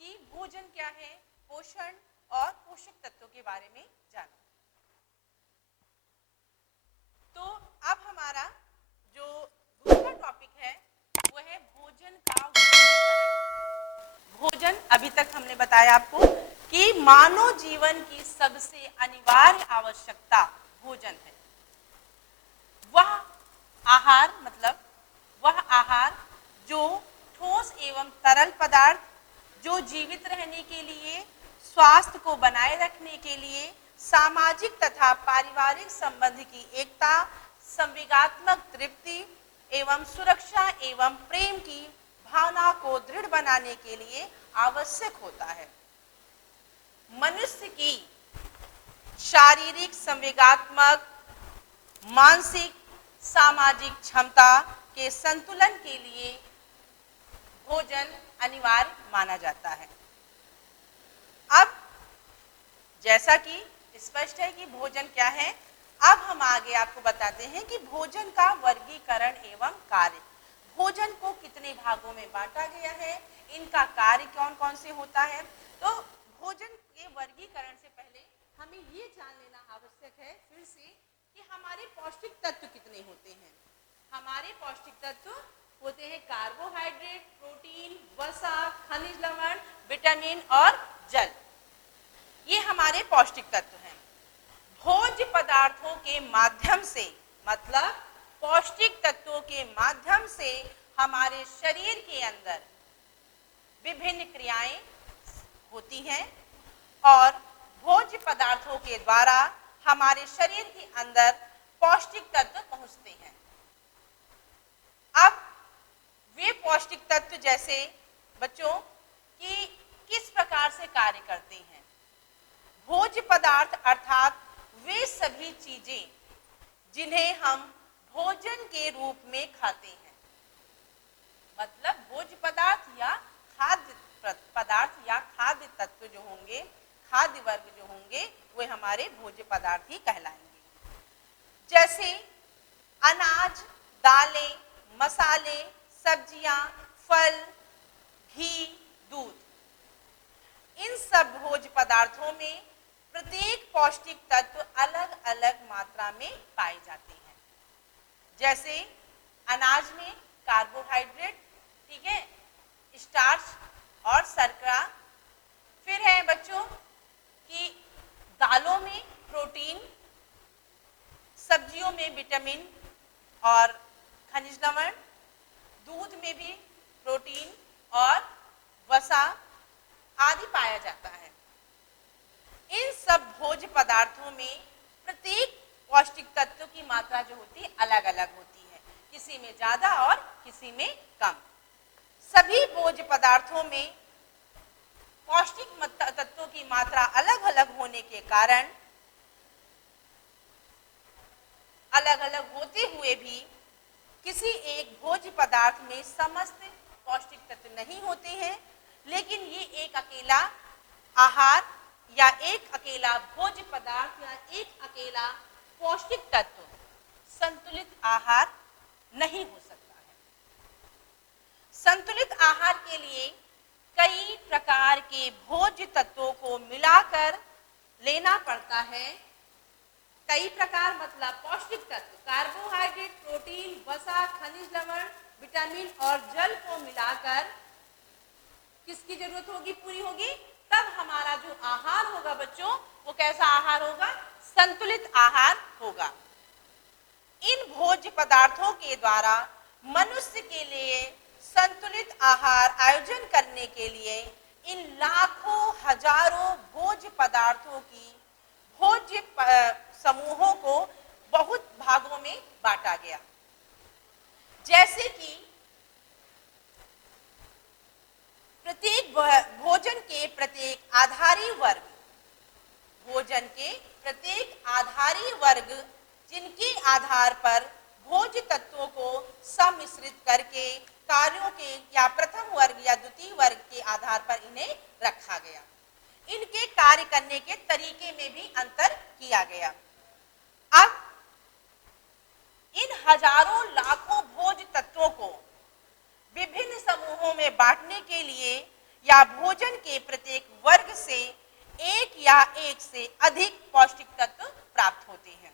कि भोजन क्या है, पोषण और पोषक तत्वों के बारे में जाना। तो अब हमारा जो दूसरा टॉपिक है वो है भोजन का वर्गीकरण। भोजन, अभी तक हमने बताया आपको कि मानव जीवन की सबसे अनिवार्य आवश्यकता भोजन है। वह आहार मतलब वह आहार जो ठोस एवं तरल पदार्थ, जो जीवित रहने के लिए, स्वास्थ्य को बनाए रखने के लिए, सामाजिक तथा पारिवारिक संबंध की एकता, संवेगात्मक तृप्ति एवं सुरक्षा एवं प्रेम की भावना को दृढ़ बनाने के लिए आवश्यक होता है। मनुष्य की शारीरिक, संवेगात्मक, मानसिक, सामाजिक क्षमता के संतुलन के लिए भोजन अनिवार्य माना जाता है। अब जैसा कि स्पष्ट है कि भोजन क्या है, अब हम आगे आपको बताते हैं कि भोजन का वर्गीकरण एवं कार्य। भोजन को कितने भागों में बांटा गया है, इनका कार्य कौन कौन से होता है। तो भोजन के वर्गीकरण से पहले हमें ये जान लेना आवश्यक है फिर से कि हमारे पौष्टिक तत्व कितने होते हैं। हमारे पौष्टिक तत्व होते हैं कार्बोहाइड्रेट, प्रोटीन, वसा, खनिज लवण, विटामिन और जल। ये हमारे पौष्टिक तत्व हैं। भोज्य पदार्थों के माध्यम से मतलब पौष्टिक तत्वों के माध्यम से हमारे शरीर के अंदर विभिन्न क्रियाएं होती हैं और भोज्य पदार्थों के द्वारा हमारे शरीर के अंदर पौष्टिक तत्व पहुंचते हैं। अब वे पौष्टिक तत्व जैसे बच्चों कि किस प्रकार से कार्य करते हैं। भोज्य पदार्थ अर्थात वे सभी चीजें जिन्हें हम भोजन के रूप में खाते हैं, मतलब भोज्य पदार्थ या खाद्य पदार्थ या खाद्य तत्व जो होंगे, खाद्य वर्ग जो होंगे, वे हमारे भोज्य पदार्थ ही कहलाएंगे। जैसे अनाज, दालें, मसाले, सब्जियां, फल, घी, दूध। इन सब भोज्य पदार्थों में प्रत्येक पौष्टिक तत्व अलग अलग मात्रा में पाए जाते हैं। जैसे अनाज में कार्बोहाइड्रेट, ठीक है, स्टार्च और शर्करा। फिर है बच्चों कि दालों में प्रोटीन, सब्जियों में विटामिन और खनिज लवण, दूध में भी प्रोटीन और वसा आदि पाया जाता है। इन सब भोज्य पदार्थों में प्रत्येक पौष्टिक तत्व की मात्रा जो होती है अलग अलग होती है, किसी में ज्यादा और किसी में कम। सभी भोज्य पदार्थों में पौष्टिक तत्वों की मात्रा अलग अलग होने के कारण, अलग अलग होते हुए भी किसी एक भोज्य पदार्थ में समस्त पौष्टिक तत्व नहीं होते हैं, लेकिन ये एक अकेला आहार या एक अकेला भोज्य पदार्थ या एक अकेला पौष्टिक तत्व संतुलित आहार नहीं हो सकता है। संतुलित आहार के लिए कई प्रकार के भोज्य तत्वों को मिलाकर लेना पड़ता है। कई प्रकार मतलब पौष्टिक तत्व, कार्बोहाइड्रेट, प्रोटीन, वसा, खनिज लवण, विटामिन और जल को मिलाकर किसकी जरूरत होगी, पूरी होगी, तब हमारा जो आहार होगा बच्चों वो कैसा आहार होगा, संतुलित आहार होगा। इन भोज्य पदार्थों के द्वारा मनुष्य के लिए संतुलित आहार आयोजन करने के लिए इन लाखों हजारों भोज्य पदार्थों की भोज्य समूहों को बहुत भागों में बांटा गया। जैसे कि प्रत्येक भोजन के प्रत्येक आधारी वर्ग, भोजन के प्रत्येक आधारी वर्ग जिनके आधार पर भोज्य तत्वों को सम्मिश्रित करके कार्यों के या प्रथम वर्ग या द्वितीय वर्ग के आधार पर इन्हें रखा गया। इनके कार्य करने के तरीके में भी अंतर किया गया। अब इन हजारों लाखों भोज्य तत्वों को विभिन्न समूहों में बांटने के लिए या भोजन के प्रत्येक वर्ग से एक या एक से अधिक पौष्टिक तत्व प्राप्त होते हैं।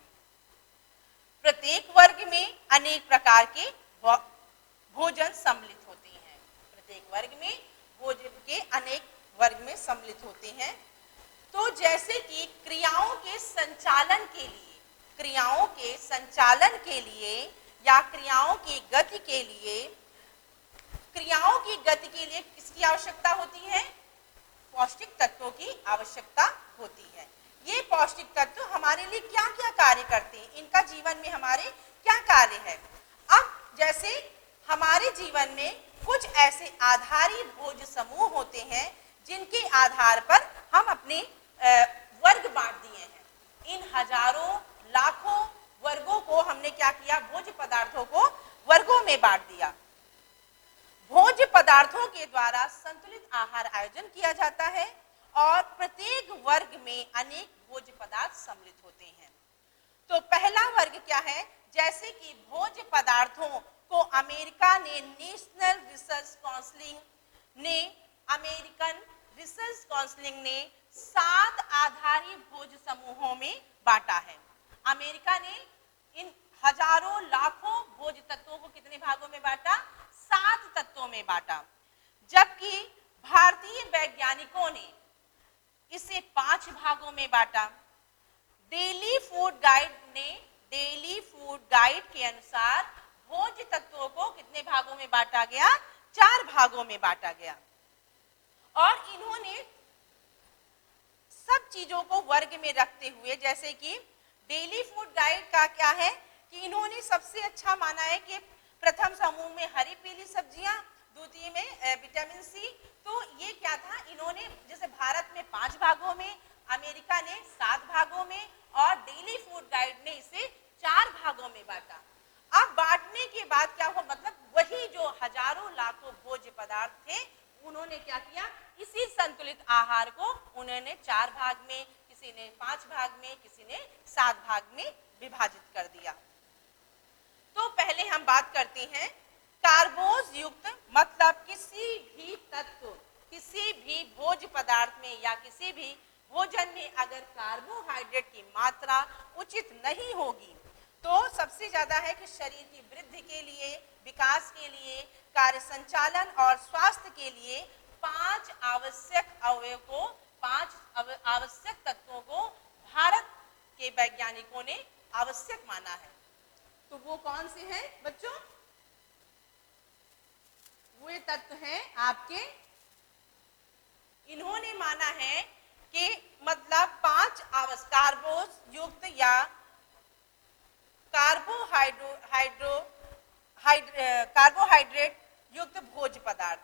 प्रत्येक वर्ग में अनेक प्रकार के भोजन सम्मिलित होते हैं। प्रत्येक वर्ग में भोजन के अनेक वर्ग में सम्मिलित होते हैं। तो जैसे कि क्रियाओं के संचालन के लिए या क्रियाओं की गति के लिए किसकी आवश्यकता होती है? पौष्टिक तत्वों की आवश्यकता होती है। ये पौष्टिक तत्व हमारे लिए क्या क्या कार्य करते हैं, इनका जीवन में हमारे क्या कार्य है? अब जैसे हमारे जीवन में कुछ ऐसे आधारी भोज्य समूह होते हैं जिनके आधार पर हम अपने वर्ग बांट दिए हैं। इन हजारों लाखों वर्गों को हमने क्या किया? भोज्य पदार्थों को वर्गों में बांट दिया। भोज्य पदार्थों के द्वारा संतुलित आहार आयोजन किया जाता है और प्रत्येक वर्ग में अनेक भोज्य पदार्थ सम्मिलित होते हैं। तो पहला वर्ग क्या है? जैसे कि भोज्य पदार्थों को अमेरिकन रिसर्च काउंसिल ने 7 आधारी भोज्य समूहों में बांटा है। अमेरिका ने इन हजारों लाखों भोज्य तत्वों को कितने भागों में बांटा? 7 तत्वों में बांटा। जबकि भारतीय वैज्ञानिकों ने इसे 5 भागों में बांटा। डेली फूड गाइड के अनुसार भोज्य तत्वों को कितने भागों में बांटा गया? 4 भागों में बांटा गया। और इन्होंने सब चीजों को वर्ग में रखते हुए, जैसे कि डेली फूड गाइड का क्या है कि इन्होंने सबसे अच्छा माना है कि प्रथम समूह में हरी पीली सब्जियां, द्वितीय में विटामिन सी। तो ये क्या था, इन्होंने जैसे भारत में 5 भागों में, अमेरिका ने 7 भागों में और डेली फूड गाइड ने इसे 4 भागों में बांटा। अब बांटने के बाद क्या हुआ? मतलब वही जो हजारों लाखों भोज्य पदार्थ थे, उन्होंने क्या किया? इसी संतुलित आहार को उन्होंने 4 भाग में, किसी ने 5 भाग में, किसी ने 7 भाग में विभाजित कर दिया। तो पहले हम बात करते हैं कार्बोज युक्त, मतलब किसी भी तत्व, किसी भी भोज्य पदार्थ में या किसी भी भोजन में अगर कार्बोहाइड्रेट की मात्रा उचित नहीं होगी तो सबसे ज्यादा है कि शरीर की वृद्धि के लिए, विकास के लिए, कार्य संचालन और स्वास्थ्य के लिए 5 आवश्यक तत्वों को भारत के वैज्ञानिकों ने आवश्यक माना है। तो वो कौन से हैं बच्चों? वे तत्व हैं आपके, इन्होंने माना है कि मतलब 5 कार्बोज युक्त या कार्बोहाइड्रेट युक्त भोज्य पदार्थ।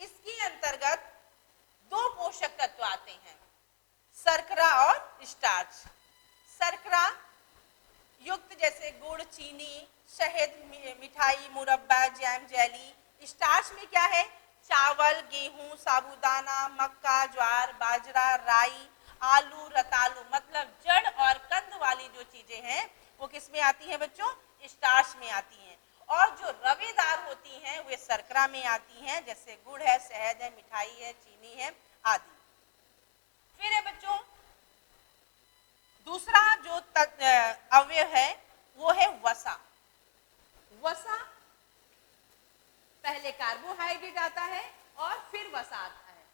इसके अंतर्गत 2 पोषक तत्व आते हैं, शर्करा और स्टार्च। शर्करा युक्त जैसे गुड़, चीनी, शहद, मिठाई, मुरब्बा, जैम, जेली। स्टार्च में क्या है? चावल, गेहूं, साबूदाना, मक्का, ज्वार, बाजरा, राई, आलू, रतालू, मतलब जड़ और कंद वाली जो चीजें हैं वो किस में आती हैं बच्चों? स्टार्च में आती हैं। और जो रवेदार होती हैं वे शर्करा में आती हैं, जैसे गुड़ है, शहद है, मिठाई है, चीनी है आदि। फिर है बच्चों दूसरा जो अवयव है वो है वसा। वसा पहले कार्बोहाइड्रेट आता है और फिर वसा आता है।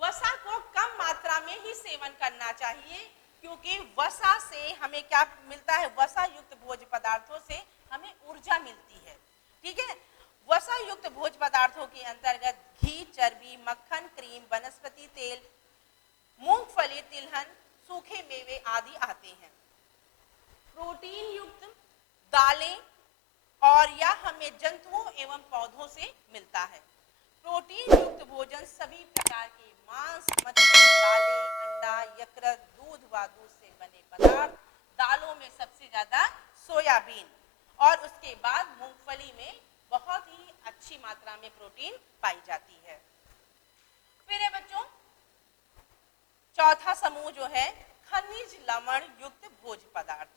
वसा को कम मात्रा में ही सेवन करना चाहिए क्योंकि वसा से हमें क्या मिलता है? वसा युक्त भोज्य पदार्थों से हमें ऊर्जा मिलती है। ठीक है। वसा युक्त भोज्य पदार्थों के अंतर्गत घी, चर्बी, मक्खन, क्रीम, वनस्पति तेल, मूंगफली, तिलहन, सूखे मेवे आदि आते हैं। प्रोटीन युक्त दालें और या हमें जंतुओं एवं पौधों से मिलता है। प्रोटीन युक्त भोजन सभी प्रकार के मांस, मछली, दालें, अंडा, यकृत, दूध व दूध से बने पदार्थ। दालों में सबसे ज्यादा सोयाबीन और उसके बाद मूंगफली में बहुत ही अच्छी मात्रा में प्रोटीन पाई जाती है। फिर है बच्चों चौथा समूह जो है खनिज लवण युक्त भोज्य पदार्थ।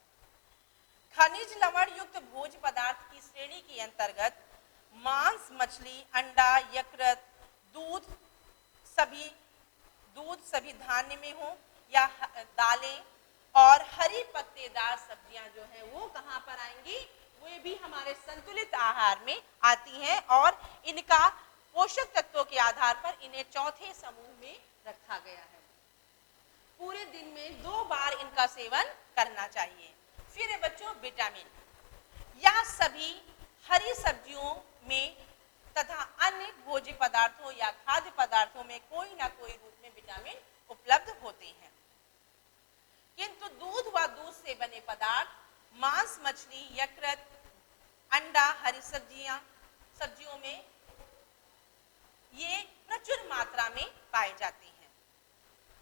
खनिज लवण युक्त भोज्य पदार्थ की श्रेणी के अंतर्गत मांस, मछली, अंडा, यकृत, दूध सभी दूध सभी धान्य में हो या दालें और हरी पत्तेदार सब्जियां जो है वो कहाँ पर आएंगी, वे भी हमारे संतुलित आहार में आती हैं और इनका पोषक तत्वों के आधार पर इन्हें चौथे समूह में रखा गया है। पूरे दिन में 2 बार इनका सेवन करना चाहिए। फिर है बच्चों विटामिन, यह सभी हरी सब्जियों में तथा अन्य भोज्य पदार्थों या खाद्य पदार्थों में कोई ना कोई रूप में विटामिन उपलब्ध होते हैं, किंतु दूध व दूध से बने पदार्थ, मांस, मछली, यकृत, अंडा, हरी सब्जियों में ये प्रचुर मात्रा में पाए जाते हैं।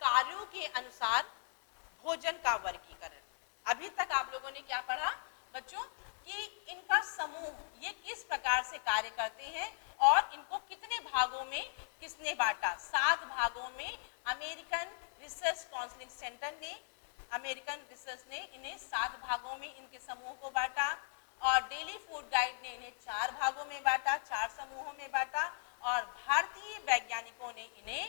कार्यों के अनुसार भोजन का वर्गीकरण, अभी तक आप लोगों ने क्या पढ़ा बच्चों कि इनका समूह ये किस प्रकार से कार्य करते हैं और इनको कितने भागों में किसने बांटा। 7 भागों में अमेरिकन रिसर्च काउंसिल सेंटर ने इन्हें 7 भागों में इनके समूह को बांटा और डेली फूड गाइड ने इन्हें 4 भागों में बांटा, 4 समूहों में बांटा और भारतीय वैज्ञानिकों ने इन्हें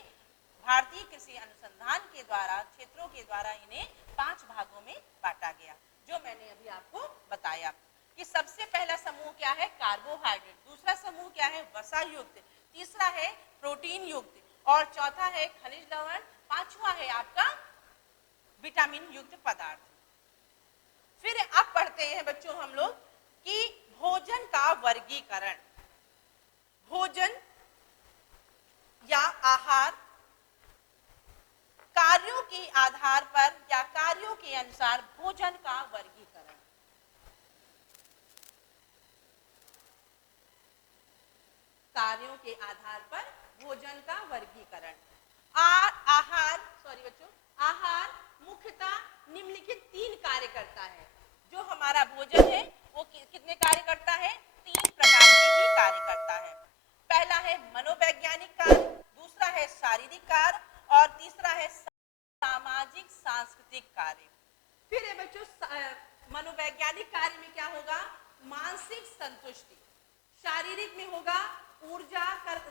भारतीय कृषि अनुसंधान के द्वारा क्षेत्रों के द्वारा इन्हें 5 भागों में बांटा गया, जो मैंने अभी आपको बताया कि सबसे पहला समूह क्या है, कार्बोहाइड्रेट, दूसरा समूह क्या है, वसा युक्त, तीसरा है प्रोटीन युक्त और चौथा है खनिज लवण, पांचवा है आपका विटामिन युक्त पदार्थ। फिर अब पढ़ते हैं बच्चों हम लोग कि भोजन का वर्गीकरण, भोजन या आहार कार्यों के आधार पर या कार्यों के अनुसार भोजन का वर्गीकरण। कार्यों के आधार पर भोजन का वर्गीकरण। आहार मुख्यतः निम्नलिखित 3 कार्य करता है। जो हमारा भोजन है वो कितने कार्य करता है, 3 प्रकार के ही कार्य करता है। पहला है मनोवैज्ञानिक कार्य, दूसरा है शारीरिक कार्य और तीसरा है सामाजिक सांस्कृतिक कार्य। फिर है बच्चों मनोवैज्ञानिक कार्य में क्या होगा, मानसिक संतुष्टि, शारीरिक में होगा ऊर्जा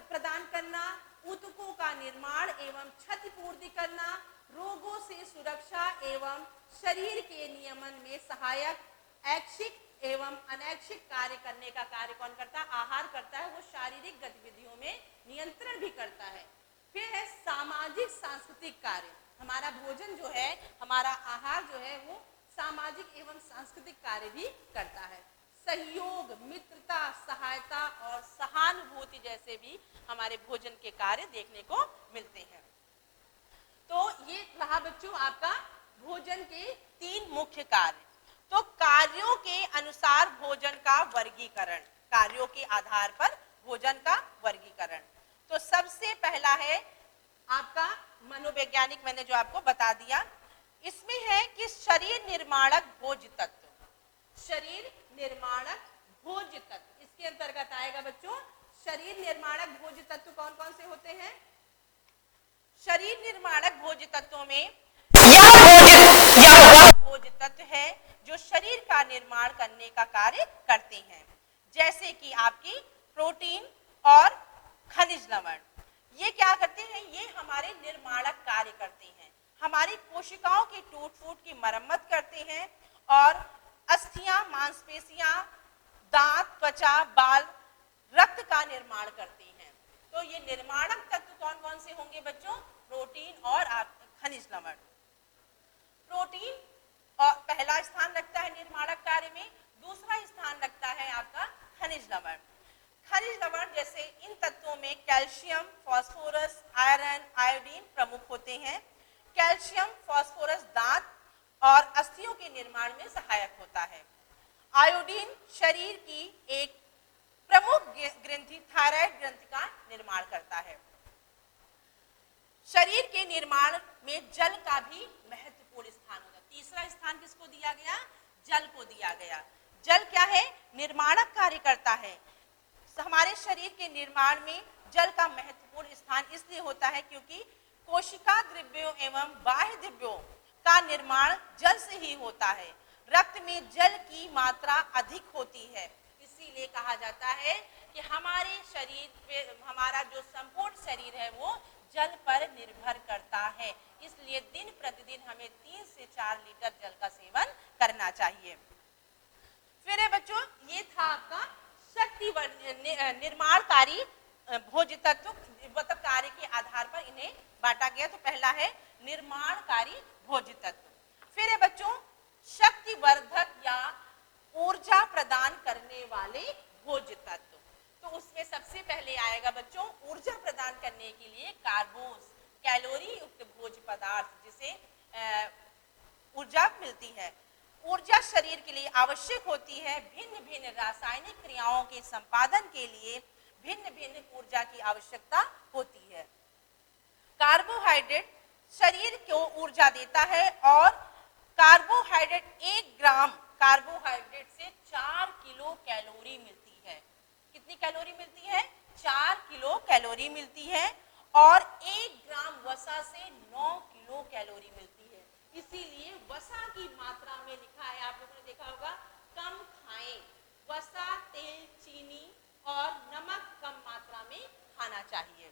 प्रदान करना, ऊतकों का निर्माण एवं क्षतिपूर्ति करना, रोगों से सुरक्षा एवं शरीर के नियमन में सहायक ऐच्छिक एवं अनैच्छिक कार्य करने का कार्य कौन करता है, आहार करता है। वो शारीरिक गतिविधियों में नियंत्रण भी करता है। फिर है सामाजिक सांस्कृतिक कार्य, हमारा भोजन जो है, हमारा आहार जो है वो सामाजिक एवं सांस्कृतिक कार्य भी करता है। सहयोग, मित्रता, सहायता और सहानुभूति जैसे भी हमारे भोजन के कार्य देखने को मिलते हैं। तो ये रहा बच्चों आपका भोजन के 3 मुख्य कार्य। तो कार्यों के अनुसार भोजन का वर्गीकरण, कार्यों के आधार पर भोजन का वर्गीकरण। तो सबसे पहला है आपका मनोवैज्ञानिक, मैंने जो आपको बता दिया। इसमें है कि शरीर निर्माणक भोज्य तत्व, शरीर निर्माणक भोज्य तत्व, इसके अंतर्गत आएगा बच्चों शरीर निर्माणक भोज्य तत्व कौन कौन से होते हैं। शरीर निर्माणक भोज्य तत्वों में यह भोज्य तत्व है जो शरीर का निर्माण करने का कार्य करते हैं, जैसे कि आपकी प्रोटीन और खनिज लवण। ये क्या करते हैं, ये हमारे निर्माणक कार्य करते हैं, हमारी कोशिकाओं की टूट फूट की मरम्मत करते हैं और अस्थियां, मांसपेशियां, दांत, त्वचा, बाल, रक्त का निर्माण करते हैं। तो ये निर्माणक तत्व कौन कौन से होंगे बच्चों, प्रोटीन और खनिज लवण। प्रोटीन और पहला स्थान रखता है निर्माणक कार्य में, दूसरा स्थान रखता है आपका खनिज लवण। खनिज लवण जैसे इन तत्वों में कैल्शियम, फास्फोरस, आयरन, आयोडीन प्रमुख होते हैं। कैल्शियम, फास्फोरस दांत और अस्थियों के निर्माण में सहायक होता है। आयोडीन शरीर की एक प्रमुख ग्रंथि थायराइड ग्रंथि का निर्माण करता है। शरीर के निर्माण में जल का भी महत्वपूर्ण स्थान होता है। तीसरा स्थान किसको दिया गया, जल को दिया गया। जल क्या है, निर्माणक कार्य करता है। हमारे शरीर के निर्माण में जल का महत्वपूर्ण स्थान इसलिए होता है क्योंकि कोशिका द्रव्यों एवं बाह्य द्रव्यों का निर्माण जल से ही होता है। रक्त में जल की मात्रा अधिक होती है, इसीलिए कहा जाता है कि हमारे शरीर पे, हमारा जो संपूर्ण शरीर है वो जल पर निर्भर करता है, इसलिए दिन प्रतिदिन हमें 3 से 4 लीटर जल का सेवन करना चाहिए। फिर है बच्चों, ये था आपका शक्ति निर्माणकारी भोज्य तत्व, मतलब कार्य के आधार पर इन्हें बांटा गया। तो पहला है निर्माणकारी भोज्य तत्व। फिर है बच्चों शक्तिवर्धक या ऊर्जा प्रदान करने वाले भोज्य तत्व। तो उसमें सबसे पहले आएगा बच्चों ऊर्जा प्रदान करने के लिए कार्बोस, कैलोरी युक्त भोज्य पदार्थ जिसे ऊर्जा मिलती है। ऊर्जा शरीर के लिए आवश्यक होती है। भिन्न भिन्न रासायनिक क्रियाओं के संपादन के लिए भिन्न भिन्न ऊर्जा की आवश्यकता होती है। कार्बोहाइड्रेट शरीर को ऊर्जा देता है और कार्बोहाइड्रेट 1 ग्राम कार्बोहाइड्रेट से 4 किलो कैलोरी मिलती है। कितनी कैलोरी मिलती है? 4 किलो कैलोरी मिलती है। और 1 ग्राम वसा से 9 किलो कैलोरी मिलती है। इसीलिए वसा की मात्रा में लिखा है, आप लोगों ने देखा होगा, कम खाएं। वसा, तेल, चीनी और नमक कम मात्रा में खाना चाहिए।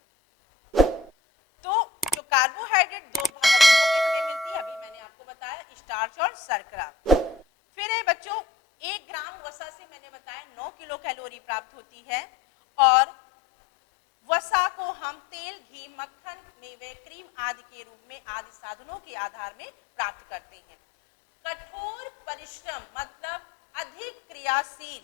तो जो कार्बोहाइड्रेट 2 भागों में हमें मिलती है, अभी मैंने आपको बताया, स्टार्च और शर्करा। फिर है बच्चों 1 ग्राम वसा से मैंने बताया 9 किलो कैलोरी प्राप्त होती है। और वसा को हम तेल, घी, मक्खन, मेवे, क्रीम आदि के रूप में आदि साधनों के आधार में प्राप्त करते हैं। कठोर परिश्रम मतलब अधिक क्रियाशील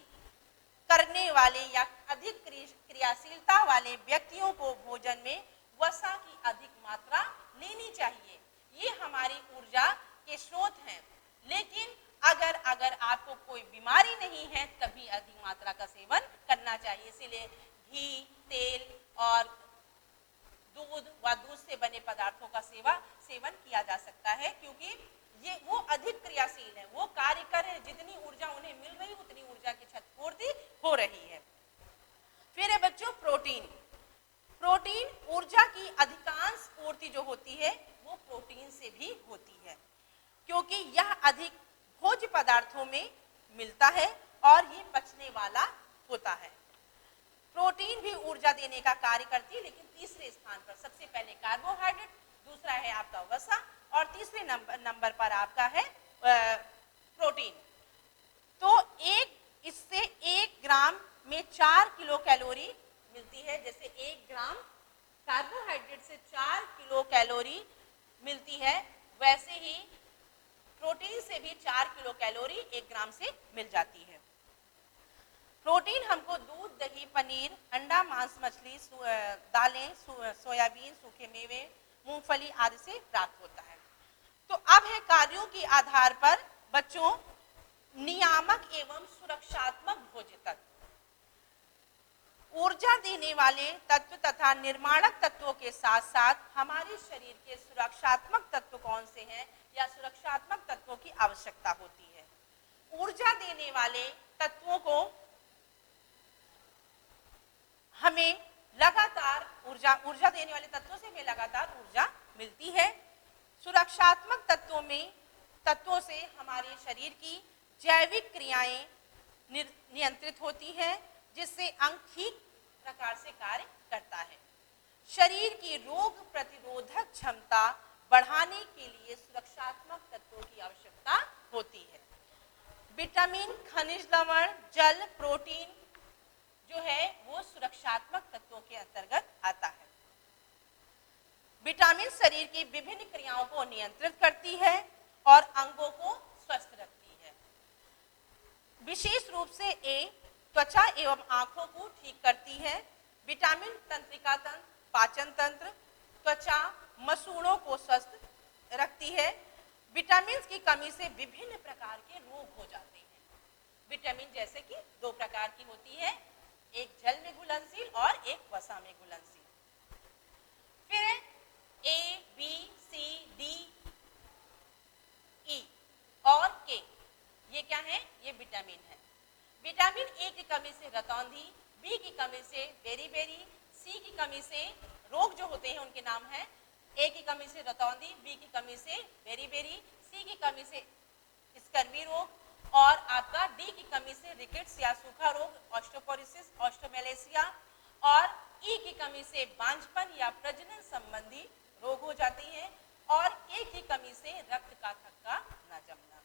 करने वाले या अधिक क्रियाशीलता वाले व्यक्तियों को भोजन में वसा की अधिक मात्रा लेनी चाहिए। ये हमारी ऊर्जा के स्रोत हैं। लेकिन अगर आपको कोई बीमारी नहीं है तभी अधिक मात्रा का सेवन करना चाहिए। इसीलिए घी, तेल और दूध व दूध से बने पदार्थों का सेवन किया जा सकता है, क्योंकि ये वो अधिक क्रियाशील है, वो कार्य कर रहे हैं। जितनी ऊर्जा उन्हें मिल रही उतनी ऊर्जा की क्षतिपूर्ति हो रही है। फिर है बच्चों प्रोटीन। प्रोटीन ऊर्जा की अधिकांश पूर्ति जो होती है वो प्रोटीन से भी होती है, क्योंकि यह अधिक भोज्य पदार्थों में मिलता है और ये पचने वाला होता है। प्रोटीन भी ऊर्जा देने का कार्य करती है, लेकिन तीसरे स्थान पर सबसे पहले कार्बोहाइड्रेट, दूसरा है आपका वसा और तीसरे नंबर पर आपका है प्रोटीन। तो इससे 1 ग्राम में 4 किलो कैलोरी मिलती है। जैसे 1 ग्राम कार्बोहाइड्रेट से 4 किलो कैलोरी मिलती है, वैसे ही प्रोटीन से भी 4 किलो कैलोरी 1 ग्राम से मिल जाती है। प्रोटीन हमको दूध, दही, पनीर, अंडा, मांस, मछली, दालें, सोयाबीन, सूखे मेवे, मूंगफली आदि से प्राप्त होता है। तो अब है कार्यों के आधार पर बच्चों नियामक एवं सुरक्षात्मक भोज्य तत्व। ऊर्जा देने वाले तत्व तथा निर्माणक तत्वों के साथ साथ हमारे शरीर के सुरक्षात्मक तत्व कौन से हैं या सुरक्षात्मक तत्वों की आवश्यकता होती है। ऊर्जा देने वाले तत्वों को हमें लगातार ऊर्जा देने वाले तत्वों से हमें लगातार ऊर्जा मिलती है। सुरक्षात्मक तत्वों से हमारे शरीर की जैविक क्रियाएं नियंत्रित होती हैं, जिससे अंग ठीक प्रकार से कार्य करता है। शरीर की रोग प्रतिरोधक क्षमता बढ़ाने के लिए सुरक्षात्मक तत्वों की आवश्यकता होती है। विटामिन, खनिज लवण, जल, प्रोटीन जो है वो सुरक्षात्मक तत्वों के अंतर्गत आता है। विटामिन शरीर की विभिन्न क्रियाओं को नियंत्रित करती है और अंगों को स्वस्थ रखती है। विशेष रूप से ए त्वचा एवं आंखों को ठीक करती है। विटामिन तंत्रिका तंत्र, पाचन तंत्र, त्वचा, मसूड़ों को स्वस्थ रखती है। विटामिन की कमी से विभिन्न प्रकार के रोग हो जाते हैं। विटामिन जैसे कि 2 प्रकार की होती है, एक जल में घुलनशील और एक वसा में घुलनशील। फिर ए, बी, सी, डी, ई और के, ये क्या है? ये विटामिन है। विटामिन ए की कमी से रतौंधी, बी की कमी से बेरी, सी की कमी से रोग जो होते हैं उनके नाम है। ए की कमी से रतौंधी, बी की कमी से बेरी, सी की कमी से स्कर्वी रोग और आपका डी की कमी से रिकेट्स या सूखा रोग, ऑस्टियोपोरोसिस, ऑस्टियोमेलेसिया और ई की कमी से बांझपन या प्रजनन संबंधी रोग हो जाते हैं और ए की कमी से रक्त का थक्का न जमना।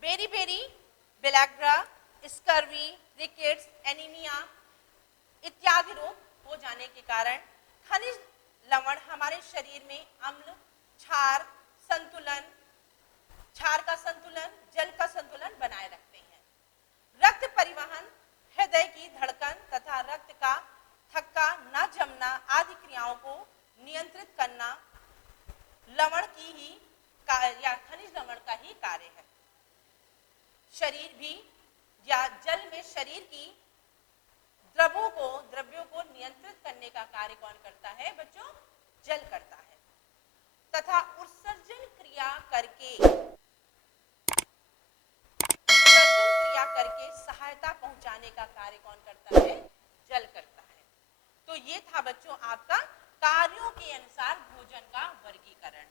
बेरी-बेरी, बेलैग्रा, स्कर्वी, रिकेट्स, एनीमिया इत्यादि रोग हो जाने के कारण खनिज लवण हमारे शरीर में अम्ल, क्षार का संतुलन, जल का संतुलन बनाए रखते हैं। रक्त परिवहन, हृदय की धड़कन तथा रक्त का थक्का न जमना आदि क्रियाओं को नियंत्रित करना लवण की ही या खनिज लवण का ही कार्य है। शरीर भी या जल में शरीर की द्रव्यों को नियंत्रित करने का कार्य कौन करता है बच्चों? जल करता है तथा उत्सर्जन क्रिया करके सहायता पहुंचाने का कार्य कौन करता है? जल करता है। तो ये था बच्चों आपका कार्यों के अनुसार भोजन का वर्गीकरण।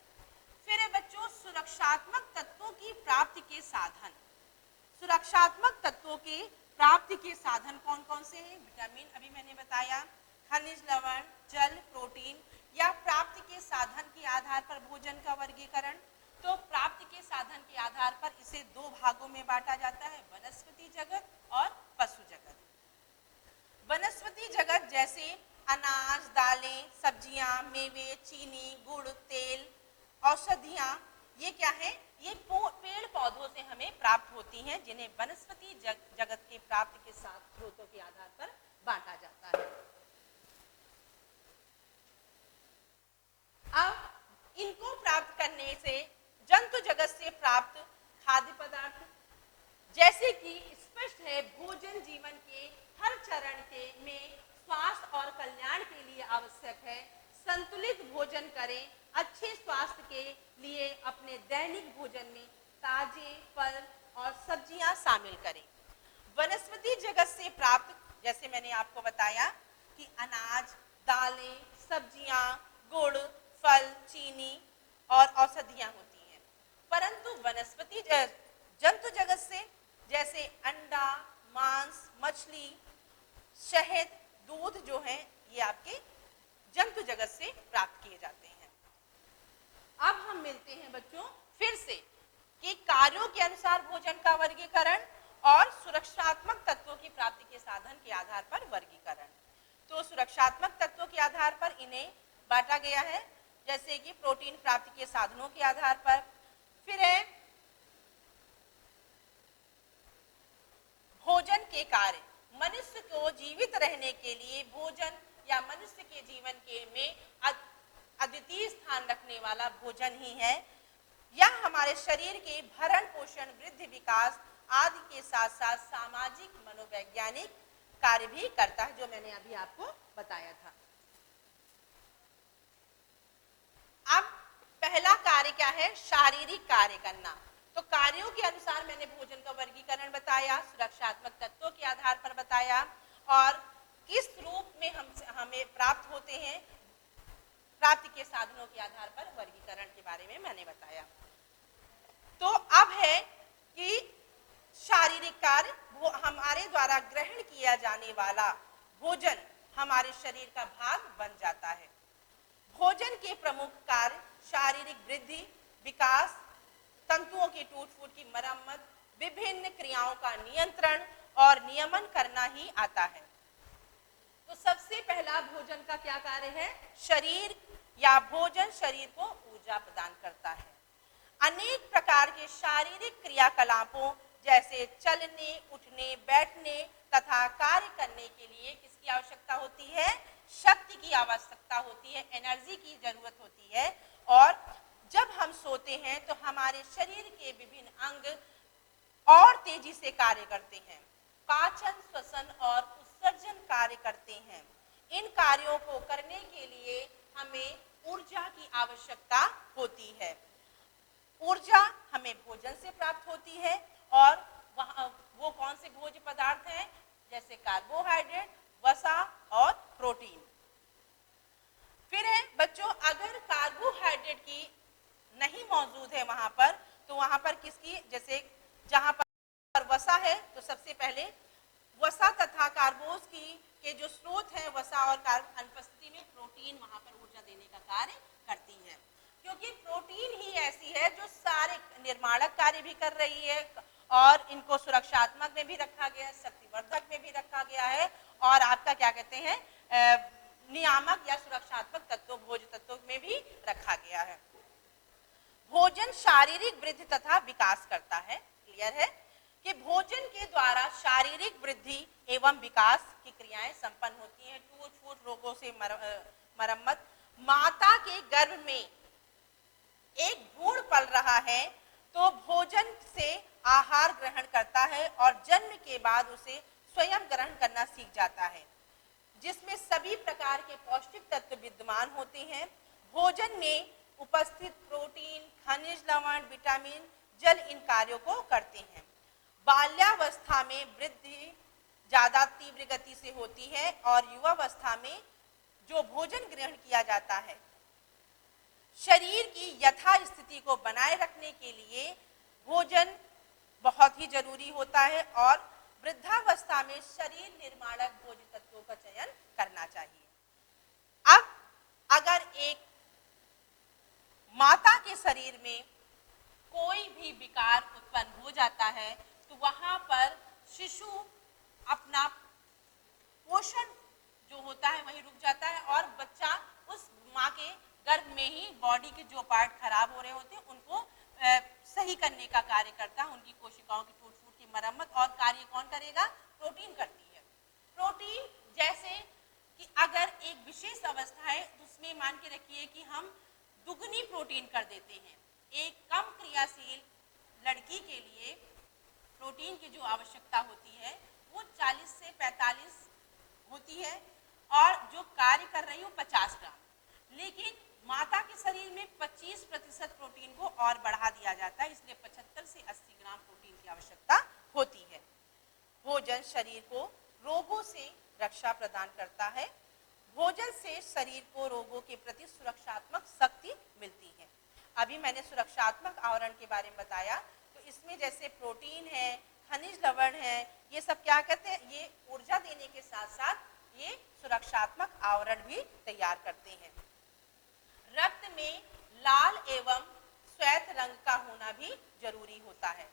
फिर है बच्चों सुरक्षात्मक तत्वों की प्राप्ति के साधन। सुरक्षात्मक तत्वों के प्राप्ति के साधन कौन कौन से हैं? विटामिन अभी मैंने बताया, खनिज लवण, जल, प्रोटीन या प्राप्ति के साधन के आधार पर भोजन का वर्गीकरण। तो प्राप्ति के साधन के आधार पर इसे दो भागों में बांटा जाता है, वनस्पति जगत और पशु जगत। वनस्पति जगत जैसे अनाज, दालें, सब्जियां, मेवे, चीनी, गुड़, तेल, औषधियां, ये क्या है? ये पेड़ पौधों से हमें प्राप्त होती हैं, जिन्हें वनस्पति जगत के प्राप्ति के स्रोतों के आधार पर बांटा जाता है। अब इनको प्राप्त करने से जंतु जगत से प्राप्त खाद्य पदार्थ जैसे कि स्पष्ट है भोजन जीवन के हर चरण में स्वास्थ्य और कल्याण के लिए आवश्यक है। संतुलित भोजन करें। अच्छे स्वास्थ्य के लिए अपने दैनिक भोजन में ताजे फल और सब्जियां शामिल करें। वनस्पति जगत से प्राप्त जैसे मैंने आपको बताया कि अनाज, दालें, सब्जियां, गुड़, फल, चीनी और औषधियां होती हैं। परंतु वनस्पति जंतु जगत से जैसे अंडा, मांस, मछली, शहद, दूध जो है ये आपके जंतु जगत से प्राप्त किए जाते हैं। अब हम मिलते हैं बच्चों फिर से कि कार्यों के अनुसार भोजन का वर्गीकरण और सुरक्षात्मक तत्वों की प्राप्ति के साधन के आधार पर वर्गीकरण। तो सुरक्षात्मक तत्वों के आधार पर इन्हें बांटा गया है, जैसे कि प्रोटीन प्राप्ति के साधनों के आधार पर। फिर है भोजन के कार्य। मनुष्य को जीवित रहने के लिए भोजन या मनुष्य के जीवन के में अद्वितीय स्थान रखने वाला भोजन ही है। यह हमारे शरीर के भरण पोषण, वृद्धि, विकास आदि के साथ साथ सामाजिक, मनोवैज्ञानिक कार्य भी करता है, जो मैंने अभी आपको बताया था। अब पहला कार्य क्या है? शारीरिक कार्य करना। तो कार्यों के अनुसार मैंने भोजन का वर्गीकरण बताया, सुरक्षात्मक तत्वों के आधार पर बताया और किस रूप में हमें प्राप्त होते हैं, प्राप्ति के साधनों के आधार पर वर्गीकरण के बारे में मैंने बताया। तो अब है कि शारीरिक कार्य, वो हमारे द्वारा ग्रहण किया जाने वाला भोजन हमारे शरीर का भाग बन जाता है। भोजन के प्रमुख कार्य शारीरिक वृद्धि, विकास, तंतुओं की टूट फूट की मरम्मत, विभिन्न क्रियाओं का नियंत्रण और नियमन करना ही आता है। तो सबसे पहला भोजन का क्या कार्य है? शरीर या भोजन शरीर को ऊर्जा प्रदान करता है। अनेक प्रकार के शारीरिक क्रियाकलापों जैसे चलने, उठने, बैठने तथा कार्य करने के लिए किसकी आवश्यकता होती है? शक्ति की आवश्यकता होती है, एनर्जी की जरूरत होती है। और जब हम सोते हैं तो हमारे शरीर के विभिन्न अंग और तेजी से कार्य करते हैं, पाचन, श्वसन और उत्सर्जन कार्य करते हैं। इन कार्यों को करने के लिए हमें ऊर्जा की आवश्यकता होती है। ऊर्जा हमें भोजन से प्राप्त होती है और वो कौन से भोज्य पदार्थ हैं? जैसे कार्बोहाइड्रेट, वसा और प्रोटीन। फिर है बच्चों, अगर कार्बोहाइड्रेट की नहीं मौजूद है वहां पर, तो वहां पर किसकी, जैसे जहां पर वसा है तो सबसे पहले वसा तथा कार्बोज के जो स्रोत हैं वसा और कार्ब अनुपस्थिति में प्रोटीन वहां पर ऊर्जा देने का कार्य करती है, क्योंकि प्रोटीन ही ऐसी है जो सारे निर्माणक कार्य भी कर रही है और इनको सुरक्षात्मक में भी रखा गया है, शक्तिवर्धक में भी रखा गया है और आपका क्या कहते हैं नियामक या सुरक्षात्मक तत्वों भोज्य तत्वों में भी रखा गया है। भोजन शारीरिक वृद्धि तथा विकास करता है। क्लियर है कि भोजन के द्वारा शारीरिक वृद्धि एवं विकास की क्रियाएं संपन्न होती हैं। टूट फूट रोगों से मरम्मत। माता के गर्भ में एक भ्रूण पल रहा है तो भोजन से आहार ग्रहण करता है और जन्म के बाद उसे स्वयं ग्रहण करना सीख जाता है, जिसमें सभी प्रकार के पौष्टिक तत्व विद्यमान होते हैं। भोजन में उपस्थित प्रोटीन, खनिज लवण, विटामिन, जल इन कार्यों को करते हैं। बाल्यावस्था में वृद्धि ज्यादा तीव्र गति से होती है और युवावस्था में जो भोजन ग्रहण किया जाता है शरीर की यथा स्थिति को बनाए रखने के लिए भोजन बहुत ही जरूरी होता है और वृद्धावस्था में शरीर निर्माणक भोज्य तत्वों का चयन करना चाहिए। अब अगर एक माता के शरीर में कोई भी विकार उत्पन्न हो जाता है तो वहां पर शिशु अपना पोषण जो होता है वहीं रुक जाता है और बच्चा उस माँ के गर्भ में ही बॉडी के जो पार्ट खराब हो रहे होते हैं उनको सही करने का कार्य करता है। उनकी कोशिकाओं की टूट फूट की मरम्मत और कार्य कौन करेगा? प्रोटीन करती है। प्रोटीन जैसे कि अगर एक विशेष अवस्था है तो उसमें मान के रखिए कि हम दुगनी प्रोटीन कर देते हैं। एक कम क्रियाशील लड़की के लिए प्रोटीन की जो आवश्यकता होती है वो 40 से 45 होती है और जो कार्य कर रही हो 50 ग्राम, लेकिन माता के शरीर में 25% प्रोटीन को और बढ़ा दिया जाता है, इसलिए 75 से 80 ग्राम प्रोटीन की आवश्यकता होती है। भोजन शरीर को रोगों से रक्षा प्रदान करता है। भोजन से शरीर को रोगों के प्रति सुरक्षात्मक शक्ति मिलती है। अभी मैंने सुरक्षात्मक आवरण के बारे में बताया, तो इसमें जैसे प्रोटीन है, खनिज लवण है, ये सब क्या कहते हैं, ये ऊर्जा देने के साथ साथ ये सुरक्षात्मक आवरण भी तैयार करते हैं। रक्त में लाल एवं श्वेत रंग का होना भी जरूरी होता है।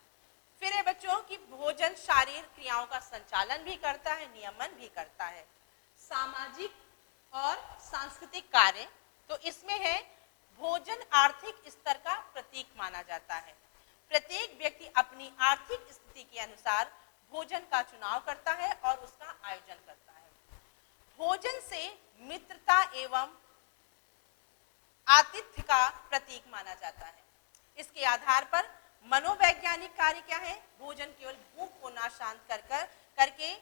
फिर है बच्चों की भोजन शारीरिक क्रियाओं का संचालन भी करता है, नियमन भी करता है। सामाजिक और सांस्कृतिक कार्य, तो इसमें है भोजन आर्थिक स्तर का प्रतीक माना जाता है। प्रत्येक व्यक्ति अपनी आर्थिक स्थिति के अनुसार भोजन का चुनाव करता है और उसका आयोजन करता है। भोजन से मित्रता एवं आतिथ्य का प्रतीक माना जाता है। इसके आधार पर मनोवैज्ञानिक कार्य क्या है? भोजन केवल भूख को ना शांत करके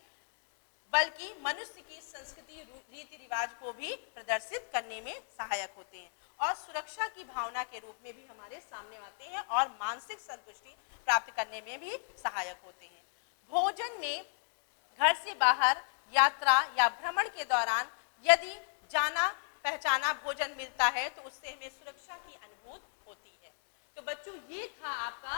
बल्कि मनुष्य की संस्कृति रीति रिवाज को भी प्रदर्शित करने में सहायक होते हैं और सुरक्षा की भावना के रूप में भी हमारे सामने आते हैं और मानसिक संतुष्टि प्राप्त करने में भी सहायक होते हैं। भोजन में घर से बाहर यात्रा या भ्रमण के दौरान यदि जाना पहचाना भोजन मिलता है तो उससे हमें सुरक्षा की अनुभूति होती है। तो बच्चों ये था आपका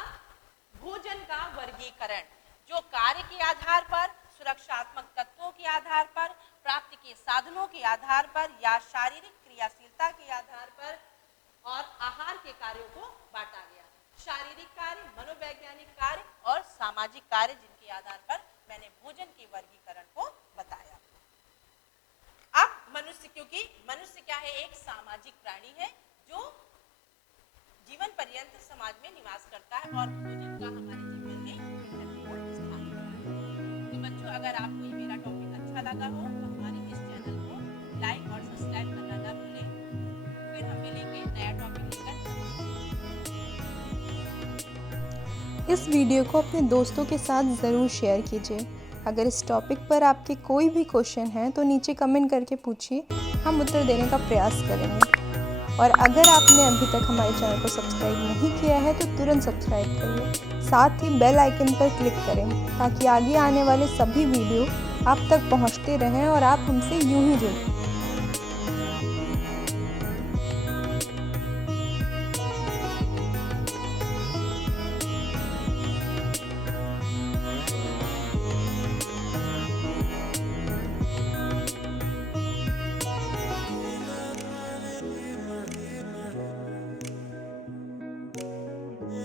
भोजन का वर्गीकरण, जो कार्य के आधार पर, सुरक्षात्मक तत्वों के आधार पर, प्राप्ति के साधनों के आधार पर या शारीरिक क्रियाशीलता के आधार पर और आहार के कार्यों को बांटा गया। शारीरिक कार्य, मनोवैज्ञानिक कार्य और सामाजिक कार्य, जिनके आधार पर मैंने भोजन के वर्गीकरण को बताया। अब मनुष्य, क्योंकि मनुष्य क्या है, एक सामाजिक प्राणी है जो जीवन पर्यंत समाज में निवास करता है और भोजन का हमारे जीवन में महत्वपूर्ण स्थान है। तो बच्चों, अगर आपको ये मेरा टॉपिक अच्छा लगा हो तो हमारे इस चैनल को लाइक और सब्सक्राइब करना ना भूलें। फिर हम मिलेंगे नया टॉपिक लेकर। इस वीडियो को अपने दोस्तों के साथ ज़रूर शेयर कीजिए। अगर इस टॉपिक पर आपके कोई भी क्वेश्चन हैं तो नीचे कमेंट करके पूछिए, हम उत्तर देने का प्रयास करेंगे। और अगर आपने अभी तक हमारे चैनल को सब्सक्राइब नहीं किया है तो तुरंत सब्सक्राइब करिए, साथ ही बेल आइकन पर क्लिक करें ताकि आगे आने वाले सभी वीडियो आप तक पहुंचते रहें और आप हमसे यूं ही जुड़ें।